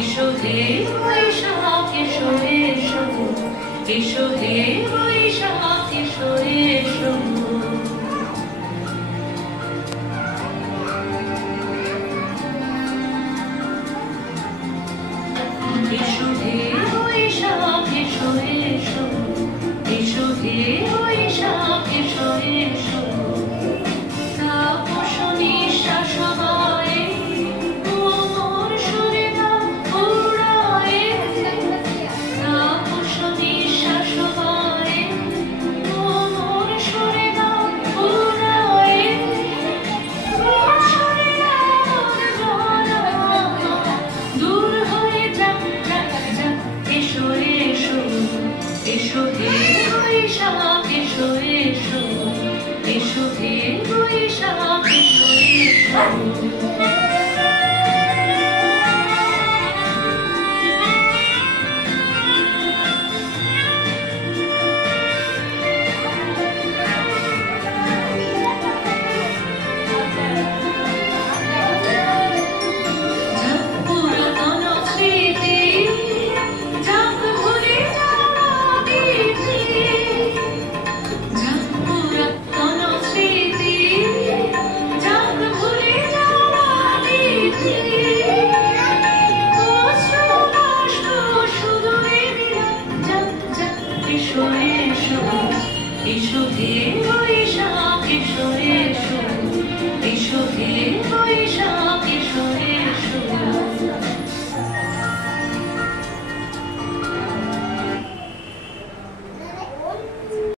এসো হে বৈশাখ এসো এসো, এসো হে বৈশাখ এসো এসো। এসো হে বৈশাখ এসো এসো, এসো হে বৈশাখ এসো এসো। তাপস নিঃশ্বাস বায়ে কোমল সুরে দাও উড়ায়ে, তাপস নিঃশ্বাস বায়ে কোমল সুরে দাও উড়ায়ে। বর্ষণে আমার গলা দূর হয়ে যাক যাক যাক। এসো এসো, এসো হে বৈশাখ এসো এসো, এসো হে বৈশাখ এসো এসো। পুরাতন স্মৃতি যাক ভুলে যাওয়া বিধি, যাক পুরাতন স্মৃতি যাক ভুলে যাওয়া বিধি। অশ্রু বাষ্প শুধু দিলাম যাক যাক। এসো এসো, এসো হে বৈশাখ এসো এসো, এসো হে